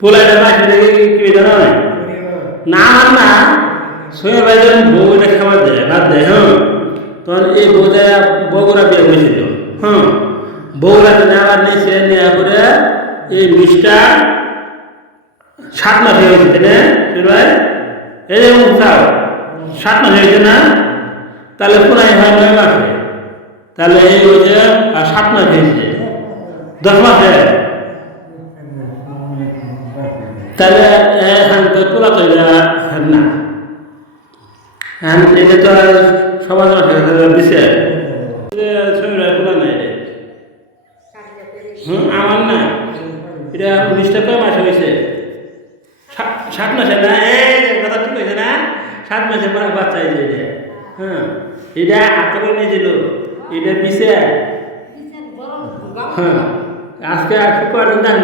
পোলাটা মাসে থেকে কি জানো না আমার না সঙ্গে ভাই যখন বউটা খাবার দেয় ভাত দেয় হ্যাঁ তখন এই বউটা বউরা বিয়ে করেছিল হ্যাঁ বউরা নেওয়ার নিয়েছে নেওয়ার পরে এই মিষ্টা 7 মাস হয়ে গেছে না ভাই এই যে চাও 7 মাস হয়েছে না তাহলে পুরাই হয় 9 মাসে তাহলে এই হয়েছে 7 মাস হয়েছে 10 মাসে তাহলে এখন তো তোলা তো না এটা তো সমাজ বিষয় তোলা নাই আমার না এটা 19টা কয় মাস হয়েছে 7 মাসে না এই কথা ঠিক হয়েছে না 7 মাসের পরে বাচ্চা হয়েছে এটা হ্যাঁ এটা আত্মকে নিয়েছিল এটা বিষয় হ্যাঁ আজকে শুক্রবার দিন জানি